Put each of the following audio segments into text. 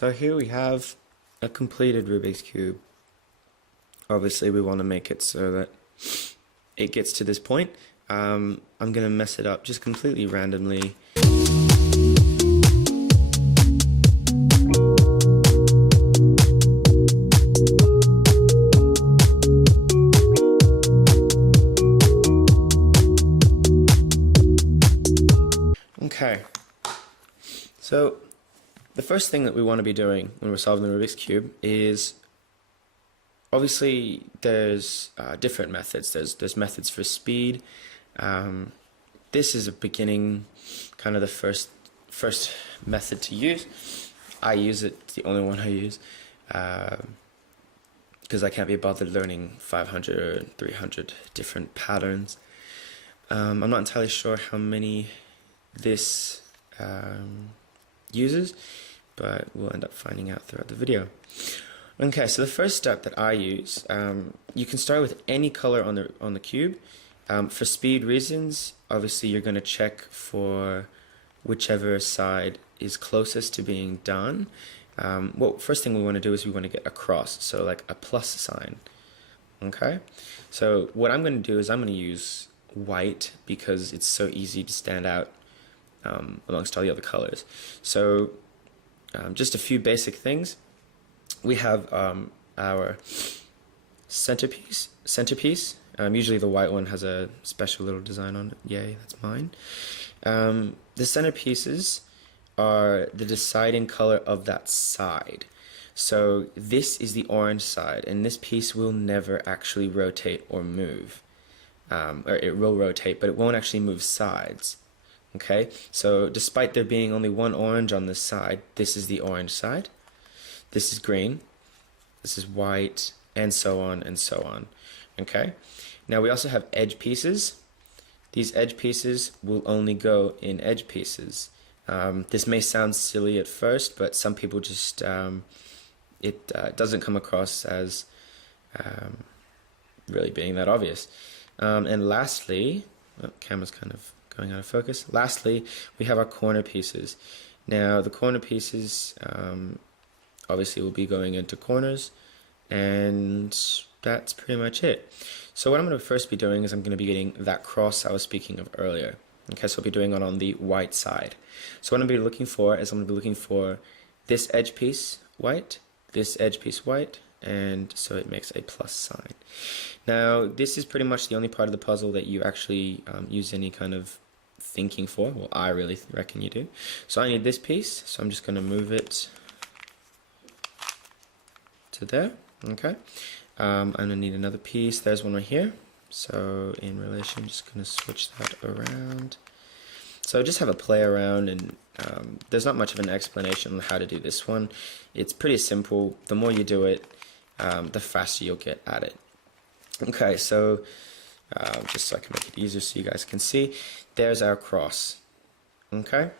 So here we have a completed Rubik's Cube. Obviously we want to make it so that it gets to this point. I'm going to mess it up just completely randomly. Okay, so the first thing that we want to be doing when we're solving the Rubik's Cube is, obviously there's different methods. There's methods for speed. This is a beginning, kind of the first method to use. I use it, it's the only one I use, because I can't be bothered learning 500 or 300 different patterns. I'm not entirely sure how many this uses, but we'll end up finding out throughout the video. Okay, so the first step that I use, you can start with any color on the cube. For speed reasons, obviously you're going to check for whichever side is closest to being done. Well, first thing we want to do is we want to get a cross, so like a plus sign. Okay, so what I'm going to do is I'm going to use white because it's so easy to stand out amongst all the other colors. So just a few basic things. We have our centerpiece. Usually the white one has a special little design on it. Yay, that's mine. The centerpieces are the deciding color of that side. So this is the orange side, and this piece will never actually rotate or move. Or it will rotate, but it won't actually move sides. Okay, so despite there being only one orange on this side, this is the orange side, this is green, this is white, and so on and so on. Okay, now we also have edge pieces. These edge pieces will only go in edge pieces. This may sound silly at first, but some people just, it doesn't come across as really being that obvious. And lastly, oh, camera's kind of going out of focus. Lastly, we have our corner pieces. Now the corner pieces obviously will be going into corners, and that's pretty much it. So what I'm going to first be doing is I'm going to be getting that cross I was speaking of earlier. Okay, so I'll be doing it on the white side. So what I'm going to be looking for is I'm going to be looking for this edge piece white, this edge piece white, and so it makes a plus sign. Now this is pretty much the only part of the puzzle that you actually use any kind of thinking for. Well, I really reckon you do. So I need this piece, so I'm just going to move it to there. Okay, I'm going to need another piece. There's one right here. So in relation, I'm just going to switch that around. So just have a play around, and there's not much of an explanation on how to do this one. It's pretty simple. The more you do it, the faster you'll get at it. Okay, so just so I can make it easier so you guys can see, there's our cross. Okay,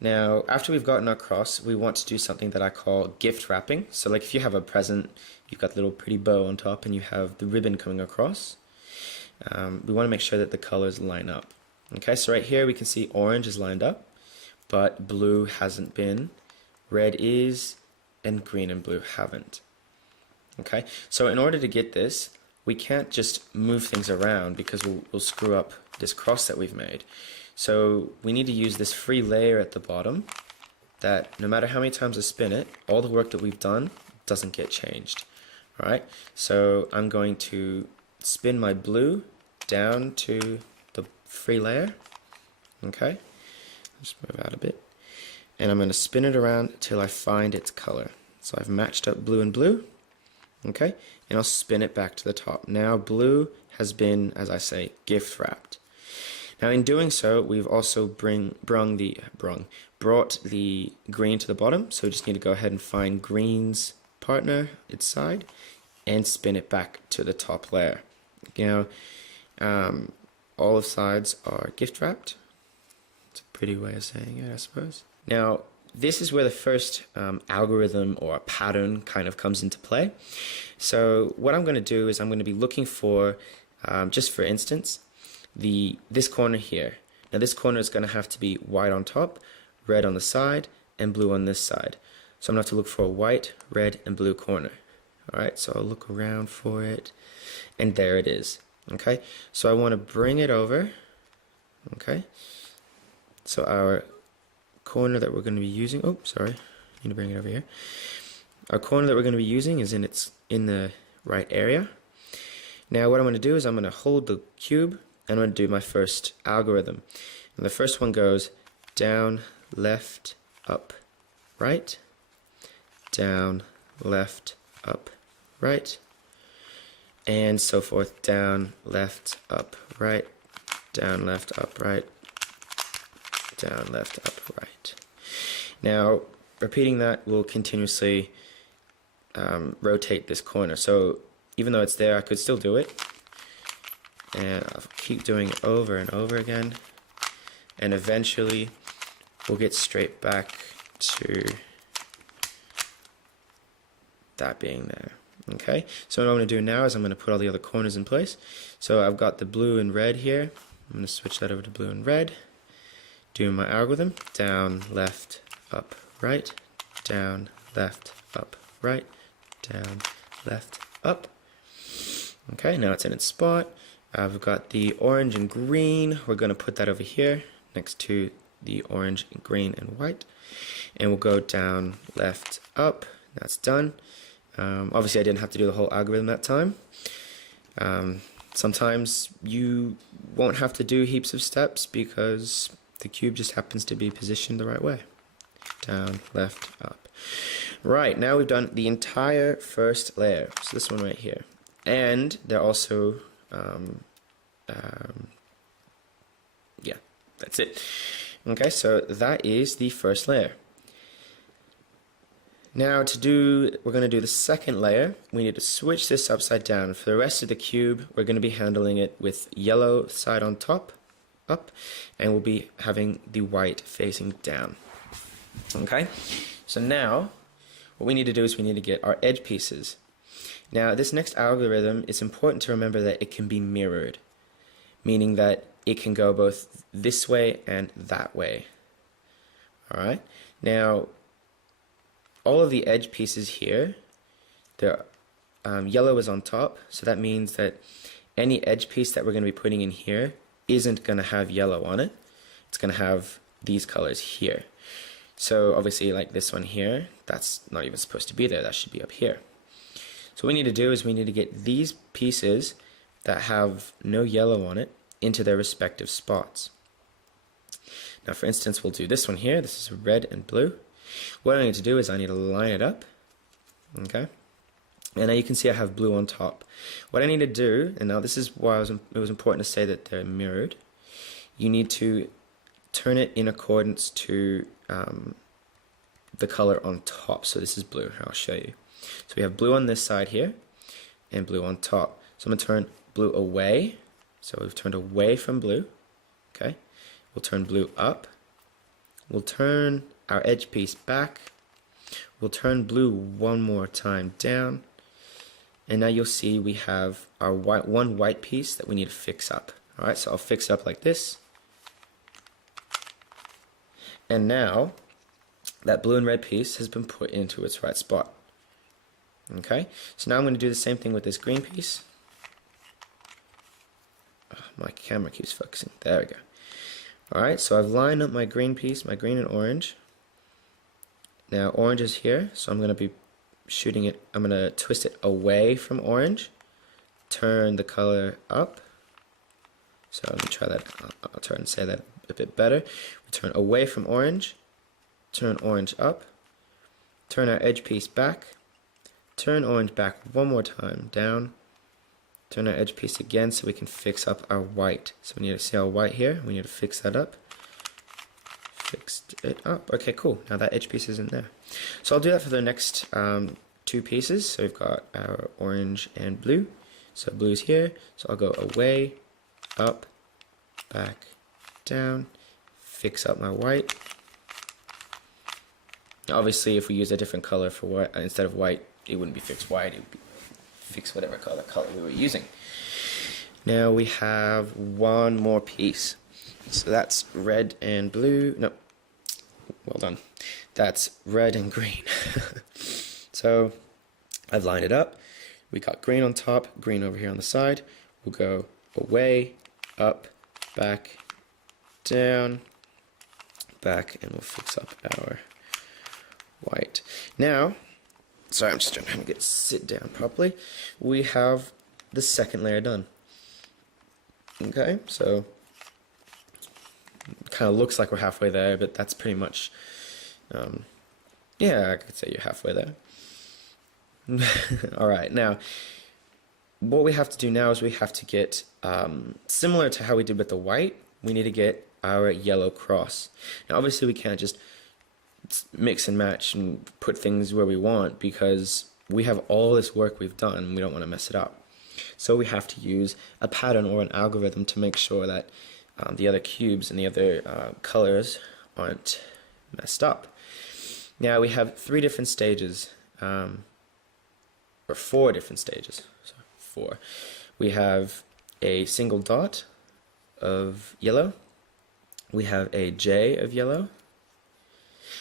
now after we've gotten our cross, we want to do something that I call gift wrapping. So like if you have a present, you've got the little pretty bow on top and you have the ribbon coming across. We want to make sure that the colors line up. Okay, so right here we can see orange is lined up, but blue hasn't been, red is, and green and blue haven't. Okay, so in order to get this, we can't just move things around because we'll screw up this cross that we've made. So we need to use this free layer at the bottom that no matter how many times I spin it, all the work that we've done doesn't get changed. Alright, so I'm going to spin my blue down to the free layer. Okay, just move out a bit, and I'm going to spin it around till I find its color. So I've matched up blue and blue. Okay, and I'll spin it back to the top. Now blue has been, as I say, gift wrapped. Now in doing so, we've also brought the green to the bottom, so we just need to go ahead and find green's partner, its side, and spin it back to the top layer. Now all of sides are gift wrapped. It's a pretty way of saying it, I suppose. Now this is where the first algorithm or pattern kind of comes into play. So what I'm going to do is I'm going to be looking for, just for instance, this corner here. Now this corner is going to have to be white on top, red on the side, and blue on this side. So I'm going to have to look for a white, red, and blue corner. Alright, so I'll look around for it, and there it is. Okay, so I want to bring it over. Okay, so our corner that we're going to be using, oh sorry, I need to bring it over here. Our corner that we're going to be using is in the right area. Now what I'm going to do is I'm going to hold the cube and I'm going to do my first algorithm. And the first one goes down, left, up, right, down, left, up, right, and so forth. Down, left, up, right, down, left, up, right, down, left, up, right. Now repeating that will continuously rotate this corner. So even though it's there, I could still do it, and I'll keep doing it over and over again, and eventually we'll get straight back to that being there. Okay, so what I'm going to do now is I'm going to put all the other corners in place. So I've got the blue and red here. I'm going to switch that over to blue and red. Do my algorithm: down, left, up, right, down, left, up, right, down, left, up. Okay, now it's in its spot. I've got the orange and green. We're going to put that over here next to the orange and green and white, and we'll go down, left, up. That's done. Obviously I didn't have to do the whole algorithm that time. Sometimes you won't have to do heaps of steps because the cube just happens to be positioned the right way. Down, left, up. Right, now we've done the entire first layer, so this one right here. And they're also, yeah, that's it. Okay, so that is the first layer. Now we're going to do the second layer. We need to switch this upside down. For the rest of the cube, we're going to be handling it with yellow side on top, up, and we'll be having the white facing down. Okay, so now what we need to do is we need to get our edge pieces. Now this next algorithm, it's important to remember that it can be mirrored, meaning that it can go both this way and that way. Alright, now all of the edge pieces here, yellow is on top, so that means that any edge piece that we're going to be putting in here isn't going to have yellow on it. It's going to have these colors here. So obviously like this one here, that's not even supposed to be there, that should be up here. So what we need to do is we need to get these pieces that have no yellow on it into their respective spots. Now for instance, we'll do this one here. This is red and blue. What I need to do is I need to line it up. Okay, and now you can see I have blue on top. What I need to do, and now this is why it was important to say that they're mirrored, you need to turn it in accordance to the color on top. So this is blue, I'll show you. So we have blue on this side here and blue on top. So I'm going to turn blue away. So we've turned away from blue. Okay, we'll turn blue up. We'll turn our edge piece back. We'll turn blue one more time down. And now you'll see we have our one white piece that we need to fix up. Alright, so I'll fix it up like this. And now that blue and red piece has been put into its right spot. Okay, so now I'm going to do the same thing with this green piece. Oh, my camera keeps focusing. There we go. Alright, so I've lined up my green piece, my green and orange. Now orange is here, so I'm going to be shooting it, I'm going to twist it away from orange, turn the color up. So let me try that, I'll try and say that a bit better. We turn away from orange, turn orange up, turn our edge piece back, turn orange back one more time, down, turn our edge piece again so we can fix up our white. So we need to see our white here, we need to fix that up. Fixed it up. Okay, cool. Now that edge piece isn't there. So I'll do that for the next two pieces. So we've got our orange and blue. So blue's here. So I'll go away, up, back, down, fix up my white. Now obviously if we use a different color for white instead of white, it wouldn't be fixed white, it would be fix whatever color we were using. Now we have one more piece. So that's red and blue. No, well done. that's red and green. So I've lined it up. We got green on top, green over here on the side. We'll go away, up, back, down, back, and we'll fix up our white. Now, sorry, I'm just trying to sit down properly. We have the second layer done. Okay, so it kind of looks like we're halfway there, but that's pretty much, yeah, I could say you're halfway there. Alright, now, what we have to do now is we have to get, similar to how we did with the white, we need to get our yellow cross. Now obviously we can't just mix and match and put things where we want, because we have all this work we've done and we don't want to mess it up. So we have to use a pattern or an algorithm to make sure that the other cubes and the other colors aren't messed up. Now we have 3 different stages, or 4 different stages. So 4. We have a single dot of yellow. We have a J of yellow.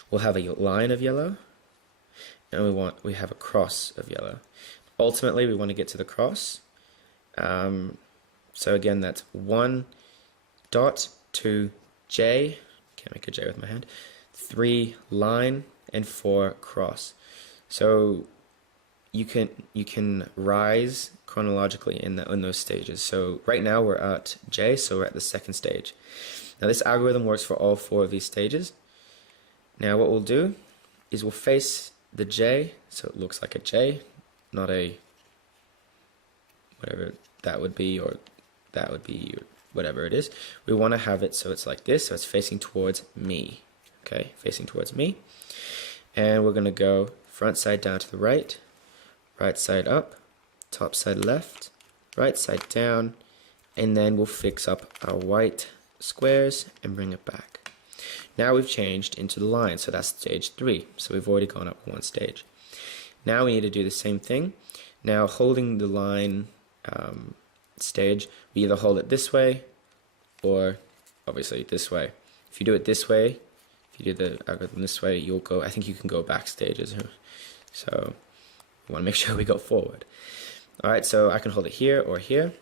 We'll have a line of yellow, and we have a cross of yellow. Ultimately, we want to get to the cross. So again, that's 1 dot, 2 J. Can't make a J with my hand. 3 line, and 4 cross. So you can rise chronologically in those stages. So right now we're at J, so we're at the second stage. Now this algorithm works for all 4 of these stages. Now what we'll do is we'll face the J, so it looks like a J, not a whatever that would be, or that would be, or whatever it is. We want to have it so it's like this, so it's facing towards me. Okay, facing towards me. And we're going to go front side down to the right, right side up, top side left, right side down, and then we'll fix up our white squares and bring it back. Now we've changed into the line, so that's stage 3. So we've already gone up 1 stage. Now we need to do the same thing. Now holding the line stage, we either hold it this way or obviously this way. If you do it this way, if you do the algorithm this way, you'll go, I think you can go back stages. So we want to make sure we go forward. Alright, so I can hold it here or here.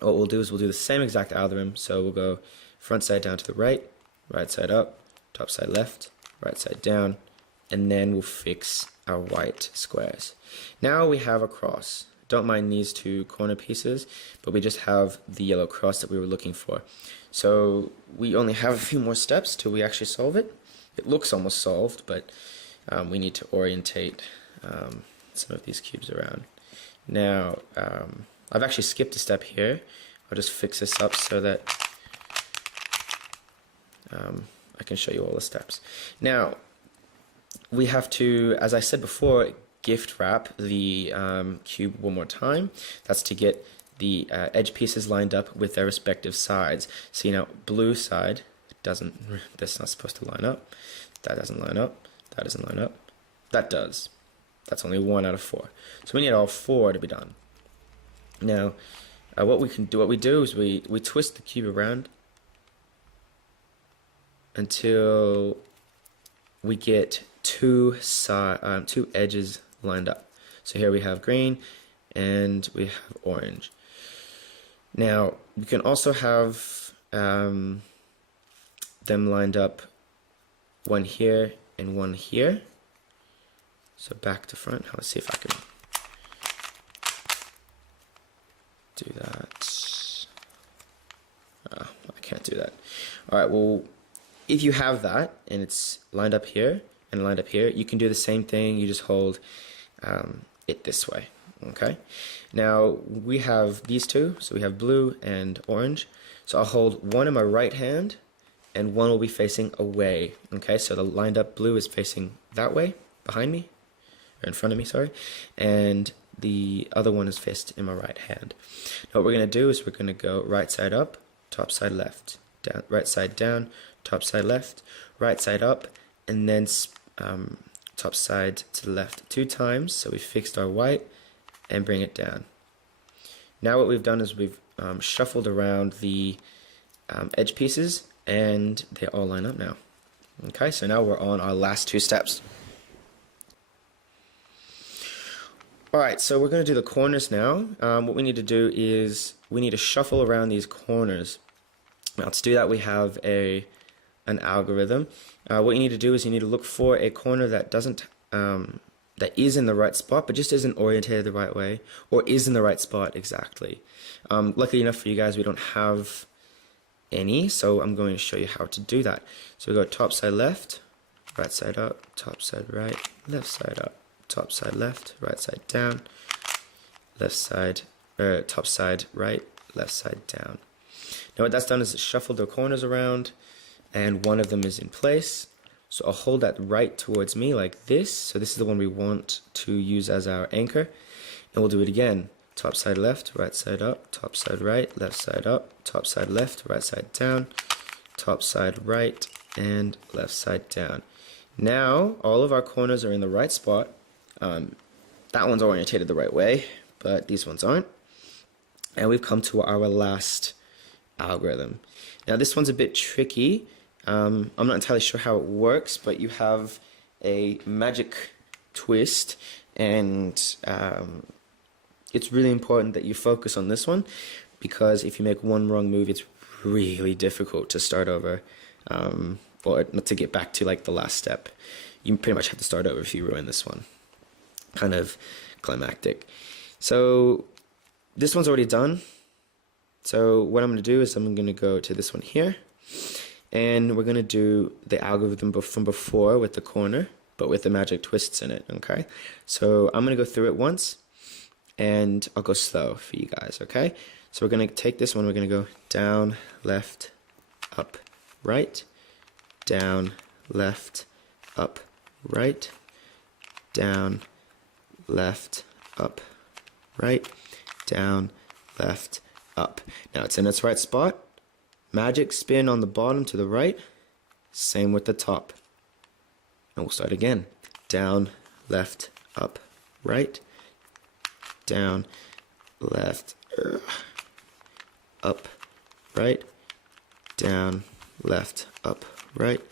What we'll do is we'll do the same exact algorithm. So we'll go front side down to the right, right side up, top side left, right side down, and then we'll fix our white squares. Now we have a cross. Don't mind these 2 corner pieces, but we just have the yellow cross that we were looking for. So we only have a few more steps till we actually solve it. It looks almost solved, but we need to orientate some of these cubes around. Now, I've actually skipped a step here. I'll just fix this up so that I can show you all the steps. Now, we have to, as I said before, gift wrap the cube one more time. That's to get the edge pieces lined up with their respective sides. See now, blue side doesn't, that's not supposed to line up. That doesn't line up. That doesn't line up. That does. That's only 1 out of 4. So we need all 4 to be done. Now, what we do is we twist the cube around until we get 2 edges lined up. So here we have green and we have orange. Now we can also have them lined up, 1 here and 1 here. So back to front. Let's see if I can do that. I can't do that. Alright, well, if you have that and it's lined up here and lined up here, you can do the same thing. You just hold it this way. Okay. Now we have these 2, so we have blue and orange. So I'll hold 1 in my right hand and 1 will be facing away. Okay, so the lined up blue is facing that way, behind me, or in front of me, sorry, and the other one is faced in my right hand. Now what we're going to do is we're going to go right side up, top side left, down, right side down, top side left, right side up, and then top side to the left 2 times. So we fixed our white and bring it down. Now what we've done is we've shuffled around the edge pieces and they all line up now. Okay, so now we're on our last two steps. Alright, so we're going to do the corners now. What we need to do is we need to shuffle around these corners. Now to do that we have an algorithm. What you need to do is you need to look for a corner that doesn't that is in the right spot but just isn't orientated the right way, or is in the right spot exactly. Luckily enough for you guys, we don't have any, so I'm going to show you how to do that. So we go top side left, right side up, top side right, left side up, top side left, right side down, left side, top side right, left side down. Now what that's done is it shuffled the corners around, and one of them is in place. So I'll hold that right towards me like this. So this is the one we want to use as our anchor, and we'll do it again. Top side left, right side up, top side right, left side up, top side left, right side down, top side right, and left side down. Now all of our corners are in the right spot. That one's orientated the right way, but these ones aren't. And we've come to our last algorithm. Now this one's a bit tricky. I'm not entirely sure how it works, but you have a magic twist, and it's really important that you focus on this one, because if you make one wrong move, it's really difficult to start over, or not to get back to like the last step. You pretty much have to start over if you ruin this one. Kind of climactic. So this one's already done. So what I'm going to do is I'm going to go to this one here, and we're going to do the algorithm from before with the corner, but with the magic twists in it, okay? So I'm going to go through it once, and I'll go slow for you guys, okay? So we're going to take this one, we're going to go down, left, up, right, down, left, up, right, down, left, up, right, down, left, up. Now it's in its right spot. Magic spin on the bottom to the right. Same with the top. And we'll start again. Down, left, up, right, down, left, up, right, down, left, up, right,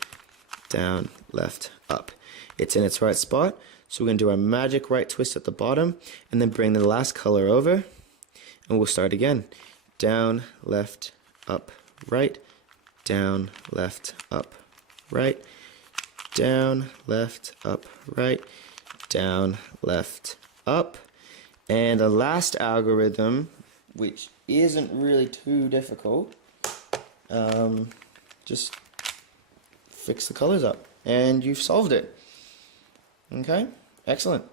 down, left, up. It's in its right spot. So we're going to do our magic right twist at the bottom, and then bring the last color over, and we'll start again. Down, left, up, right, down, left, up, right, down, left, up, right, down, left, up. And the last algorithm, which isn't really too difficult, just fix the colors up, and you've solved it. Okay, excellent.